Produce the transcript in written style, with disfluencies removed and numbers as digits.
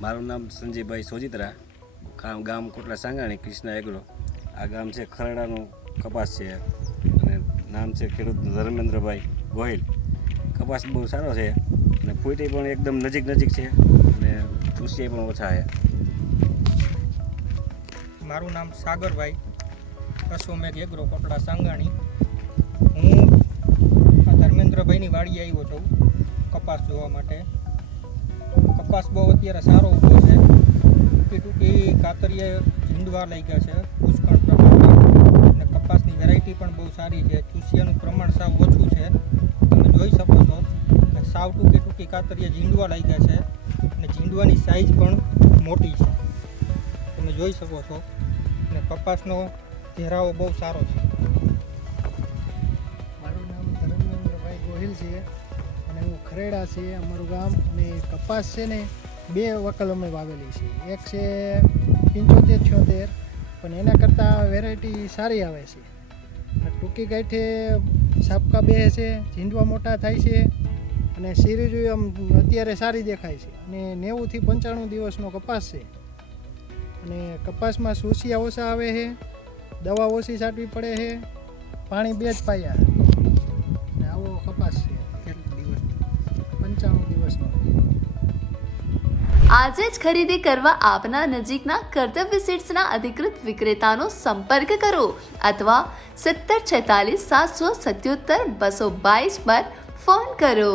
મારું નામ સંજયભાઈ સોજિત્રા, ગામ કોટડા સાંગાણી, કૃષ્ણા એગ્રો. આ ગામ છે ખરડાનો કપાસ છે અને નામ છે ખેડૂત ધર્મેન્દ્રભાઈ ગોહિલ. કપાસ બહુ સારો છે અને ફૂટી પણ એકદમ નજીક છે અને ચૂસીએ પણ ઓછા છે. મારું નામ સાગરભાઈ અશ્વમેઘ એગ્રો કોટડા સાંગાણી. હું આ ધર્મેન્દ્રભાઈની વાડીએ આવ્યો છું કપાસ જોવા માટે. કપાસ બહુ અત્યારે સારો ઊભો છે. ટૂંકી કાતરીએ ઝીંડવા લઈ ગયા છે પુષ્કળ પ્રમાણમાં અને કપાસની વેરાયટી પણ બહુ સારી છે. ચૂસિયાનું પ્રમાણ સાવ ઓછું છે. તમે જોઈ શકો છો કે સાવ ટૂંકી કાતરીએ ઝીંડવા લઈ ગયા છે અને ઝીંડવાની સાઇઝ પણ મોટી છે, તમે જોઈ શકો છો. અને કપાસનો ઘેરાવો બહુ સારો છે. મારું નામ ધર્મેન્દ્રભાઈ ગોહિલ છે અને હું ખરેડા છે અમારું ગામ. અને કપાસ છે ને 2 વકલ અમે વાવેલી છે. એક છે 75-76, પણ એના કરતાં વેરાયટી સારી આવે છે. ટૂંકી ગાંઠે સાપકા બે છે, ઝીંડવા મોટા થાય છે અને શીરીજુ આમ અત્યારે સારી દેખાય છે. અને 90 થી 95 દિવસનો કપાસ છે અને કપાસમાં સુસિયા ઓછા આવે છે, દવા ઓછી છાંટવી પડે છે, પાણી 2 જ પાયા અને આવો કપાસ છે. કેટલા દિવસનો? 95 દિવસનો. આજે જ ખરીદી કરવા આપના નજીકના કર્તવ્ય સીડ્સના અધિકૃત વિક્રેતાનો સંપર્ક કરો અથવા 7046 777 222 પર ફોન કરો.